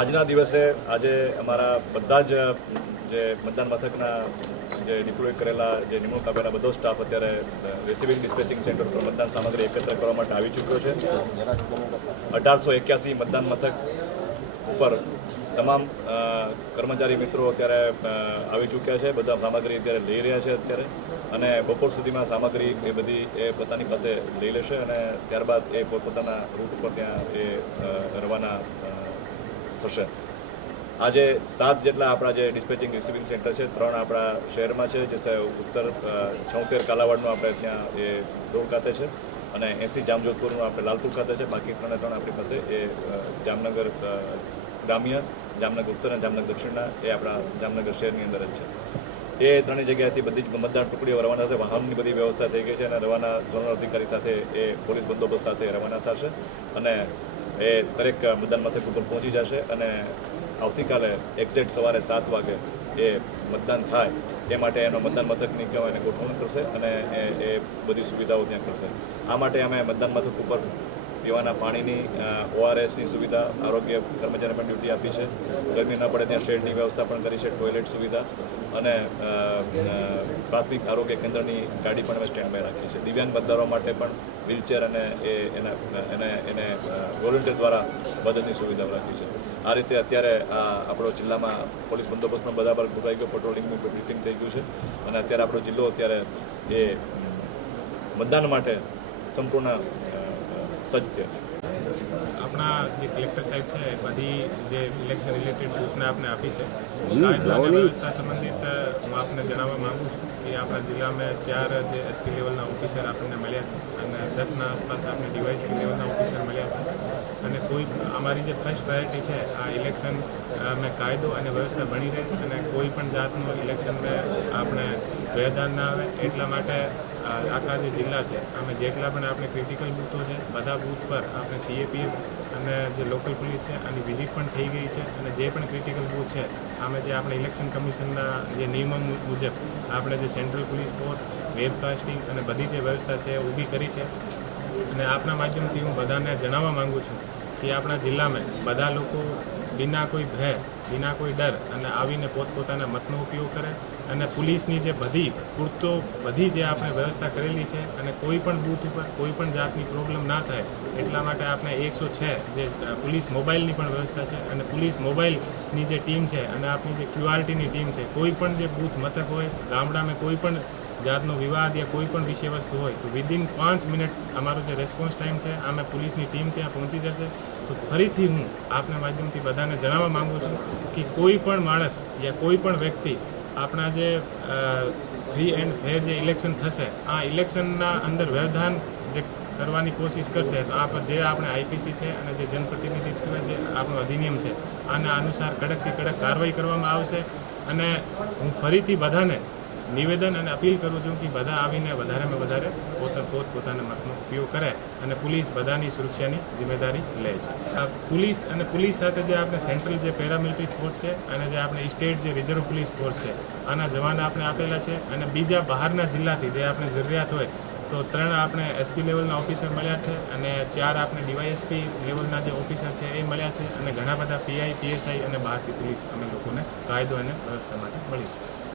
આજના દિવસે આજે અમારા બધા જ, જે મતદાન મથકના જે ડિપ્લોય કરેલા, જે નિમણૂક આપેલા બધો સ્ટાફ અત્યારે રિસીવિંગ ડિસ્પેચિંગ સેન્ટર પર મતદાન સામગ્રી એકત્ર કરવા માટે આવી ચૂક્યો છે. અઢારસો એક્યાસી મતદાન મથક ઉપર તમામ કર્મચારી મિત્રો અત્યારે આવી ચૂક્યા છે. બધા સામગ્રી અત્યારે લઈ રહ્યા છે અત્યારે. અને બપોર સુધીમાં સામગ્રી એ બધી એ પોતાની પાસે લઈ લેશે અને ત્યારબાદ એ પોતપોતાના રૂટ ઉપર ત્યાં એ રવાના થશે. આજે સાત જેટલા આપણા જે ડિસ્પેચિંગ રિસીવિંગ સેન્ટર છે, ત્રણ આપણા શહેરમાં છે, જે ઉત્તર છોતેર કાલાવાડનું આપણે ત્યાં એ રોડ ખાતે છે અને એસી જામજોધપુરનું આપણે લાલપુર ખાતે છે. બાકી ત્રણે ત્રણ આપણી પાસે એ જામનગર ગ્રામ્ય, જામનગર ઉત્તર અને જામનગર દક્ષિણના એ આપણા જામનગર શહેરની અંદર જ છે. એ ત્રણેય જગ્યાએથી બધી જ મતદાર ટુકડીઓ રવાના થશે. વાહનની બધી વ્યવસ્થા થઈ ગઈ છે અને રવાના ઝોનલ અધિકારી સાથે એ પોલીસ બંદોબસ્ત સાથે રવાના થશે અને એ દરેક મતદાન મથક ઉપર પહોંચી જશે અને આવતીકાલે એક્ઝેક્ટ સવારે સાત વાગે એ મતદાન થાય. એ માટે એનો મતદાન મથકની કહેવાય ગોઠવણ કરશે અને એ બધી સુવિધાઓ ત્યાં કરશે. આ માટે અમે મતદાન મથક ઉપર પીવાના પાણીની ઓઆરએસની સુવિધા, આરોગ્ય કર્મચારીને પણ ડ્યુટી આપી છે. ગરમી ન પડે ત્યાં શેડની વ્યવસ્થા પણ કરી છે ટોયલેટ સુવિધા અને પ્રાથમિક આરોગ્ય કેન્દ્રની ગાડી પણ અમે સ્ટેન્ડ બાય રાખી છે. દિવ્યાંગ મતદારો માટે પણ વ્હીલચેર અને એ, એના, એને એને વોલન્ટિયર દ્વારા મદદની સુવિધાઓ રાખી છે. આ રીતે અત્યારે આ આપણો જિલ્લામાં પોલીસ બંદોબસ્ત પણ બધા પર ગોઠવાઈ ગયો પેટ્રોલિંગનું બ્રીફિંગ થઈ ગયું છે અને અત્યારે આપણો જિલ્લો અત્યારે એ મતદાન માટે સંપૂર્ણ સજ્જ થયા છે. આપણા જે કલેક્ટર સાહેબ છે બધી જે ઇલેક્શન રિલેટેડ સૂચના આપને આપી છે કાયદો વ્યવસ્થા સંબંધિત હું આપને જણાવવા માંગુ છું કે આપણા જિલ્લામાં ચાર જે એસપી લેવલના ઓફિસર આપણને મળ્યા છે અને દસના આસપાસ આપણે ડીવાયસપી લેવલના ઓફિસર મળ્યા છે. અને કોઈ અમારી જે ફર્સ્ટ પ્રાયોરિટી છે આ ઇલેક્શન મેં કાયદો અને વ્યવસ્થા બની રહે અને કોઈ પણ જાતનું ઇલેક્શન આપણે વ્યવધાન ના આવે એટલા માટે આખા જે જિલ્લા છે અમે જેટલા પણ આપણે ક્રિટિકલ બૂથો છે, બધા બૂથ પર આપણે સીએપીએફ અને જે લોકલ પોલીસ છે, આની વિઝિટ પણ થઈ ગઈ છે અને જે પણ ક્રિટિકલ બૂથ છે અમે જે આપણે ઇલેક્શન કમિશનના જે નિયમો મુજબ આપણે જે સેન્ટ્રલ પોલીસ ફોર્સ વેબકાસ્ટિંગ અને બધી જે વ્યવસ્થા છે, ઊભી કરી છે. અને આપના માધ્યમથી હું બધાને જણાવવા માગું છું કે આપણા જિલ્લામાં બધા લોકો બિના કોઈ ભય, બિના કોઈ ડર અને આવીને પોતપોતાના મતનો ઉપયોગ કરે અને પોલીસની જે બધી પૂરતો, બધી જે આપણે વ્યવસ્થા કરેલી છે અને કોઈ પણ બૂથ ઉપર કોઈ પણ જાતની પ્રોબ્લેમ ના થાય, એટલા માટે આપણે એકસો છ જે પોલીસ મોબાઈલની પણ વ્યવસ્થા છે અને પોલીસ મોબાઈલની જે ટીમ છે અને આપણી જે ક્યુઆરટીની ટીમ છે, કોઈ પણ જે બૂથ મથક હોય, ગામડામાં કોઈ પણ જાતનો વિવાદ યા કોઈ પણ વિષય વસ્તુ હોય, તો વિધિન પાંચ મિનિટ અમારો જે રેસ્પોન્સ ટાઈમ છે, આમે પોલીસની ટીમ ત્યાં પહોંચી જશે. તો ફરીથી હું આપના માધ્યમથી બધાને જણાવવા માગું છું કે કોઈ પણ માણસ યા કોઈ પણ વ્યક્તિ આપણા જે ફ્રી એન્ડ ફેર જે ઇલેક્શન થશે, આ ઇલેક્શનના અંદર વ્યવધાન જે કરવાની કોશિશ કરશે, તો આ પર જે આપણે આઈપીસી છે અને જે જનપ્રતિનિધિત્વ જે આપણો અધિનિયમ છે, આના અનુસાર કડકથી કડક કાર્યવાહી કરવામાં આવશે. અને હું ફરીથી બધાને નિવેદન અને અપીલ કરું છું કે બધા આવીને વધારેમાં વધારે પોતા પોત પોતાના મતનો ઉપયોગ કરે અને પોલીસ બધાની સુરક્ષાની જિમ્મેદારી લે છે. પોલીસ અને પોલીસ સાથે જે આપણે સેન્ટ્રલ જે પેરામિલિટરી ફોર્સ છે અને જે આપણે સ્ટેટ જે રિઝર્વ પોલીસ ફોર્સ છે, આના જવાન આપણે આપેલા છે અને બીજા બહારના જિલ્લાથી જે આપણે જરૂરિયાત હોય તો ત્રણ આપણે એસપી લેવલના ઓફિસર મળ્યા છે અને ચાર આપણે ડીવાયએસપી લેવલના જે ઓફિસર છે એ મળ્યા છે અને ઘણા બધા પીઆઈ, પીએસઆઈ અને બહારથી પોલીસ અમે લોકોને કાયદો અને વ્યવસ્થા માટે મળી છે.